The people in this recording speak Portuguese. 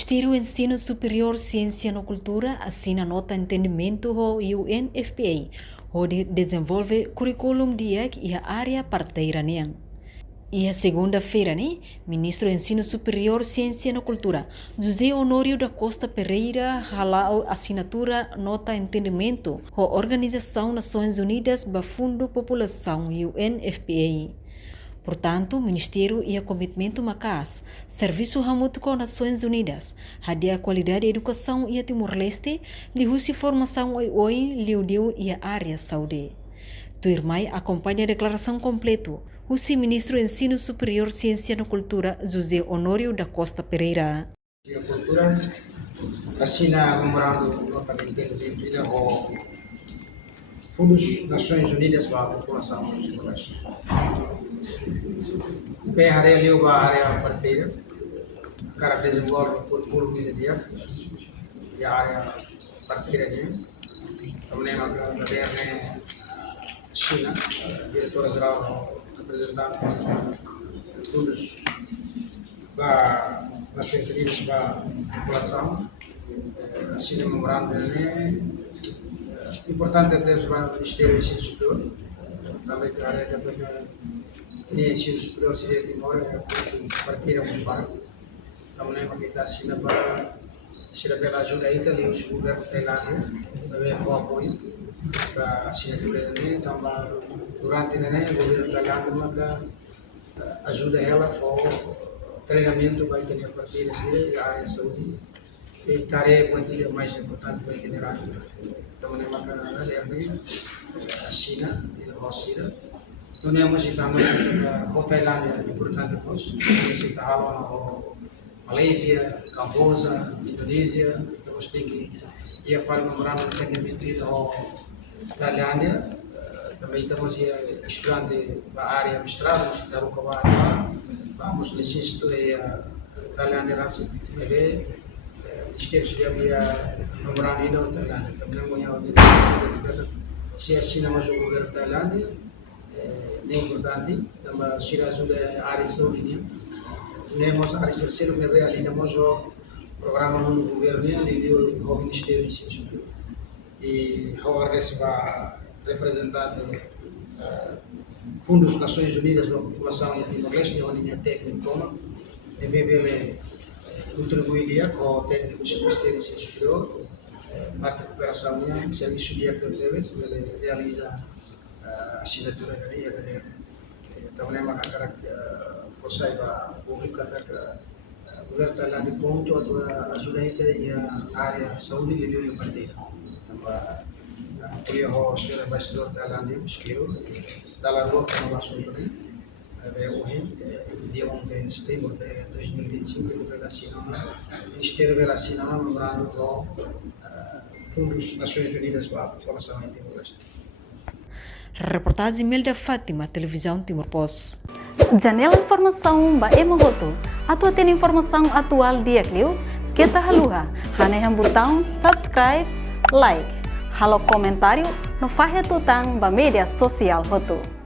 Ministério do Ensino Superior, Ciência e Cultura assina nota entendimento com o UNFPA, onde desenvolve currículo DIEC e a área parteira. E a segunda-feira, Ministro do Ensino Superior, Ciência e Cultura, José Honório da Costa Pereira, halou assinatura nota entendimento com a Organização Nações Unidas para Fundo População UNFPA. Portanto, o Ministério e o Comitê Macas, Serviço Hamuto com Nações Unidas, hadia a qualidade de educação e a Timor-Leste, lihusi formação oi, liudeu e a área saúde. Tuirmai acompanha a declaração completa, o Ministro do Ensino Superior, Ciência e Cultura, José Honório da Costa Pereira. A cultura assina memorando nota de entendimento com Fundos Nações Unidas para a População de Timor-Leste. A área leu a área parteira, cara desenvolve o currículo de dia e a área parteira de também a governo China, diretora-geral representante Fundos da Nações Unidas para a População, assina memorando importante é ter o Ministério do Ensino Superior, também que a área de ensino superior seria Timor, é curso partilha municipal. Também uma que assina para ser pela ajuda aí também o governo Tailândia, também foi apoio para a assinatura também, durante o governo Tailândia maka ajuda ela foi treinamento para ter a partilha da área de saúde e tarefa mais importante para generar. Também maka assina e Rosira. Dunia masih tamat ke Thailand importante pos, masih tahawan Malaysia, Kamboja, Indonesia, terus tinggi. Ia faz memorando entendimento de Thailand, também temos estudante da área mestrado, que está no caminho, vamos licenciatura e Thailand rasa bebe, esteve dia memorando de Thailand, também mau yang se assina mais o governo Thailand. É importante, também se ajuda a área de saúde. Temos a área terceira que vem ali temos o programa no governo ali do Ministério do Ensino Superior e agora esse vai representar Fundos Nações Unidas para a População e Timor-Leste, onde é técnico e bem contribuiria com o técnico do Ministério do Ensino Superior, parte da cooperação e serviço de atividades, ele realiza assinatura dari ada também uma cara força pública da governo Thailand de ponto a ajuda e a área saúde de Rio Parteira também o senhor embaixador Thailand escreveu da rua como a sua também dia 1 de setembro de 2025 ele vai assinar o Ministério vai assinar um memorando com Fundos Nações Unidas para a População em Timor-Leste. Reportagem Melda Fátima, Televisão Timor-Post. Janela Informação ba Emohoto. Atua tem informação atual dia Clio. Kita haluha. Haneham botão subscribe, like. Halo comentário no Fahe Tutang ba media sosial Hoto.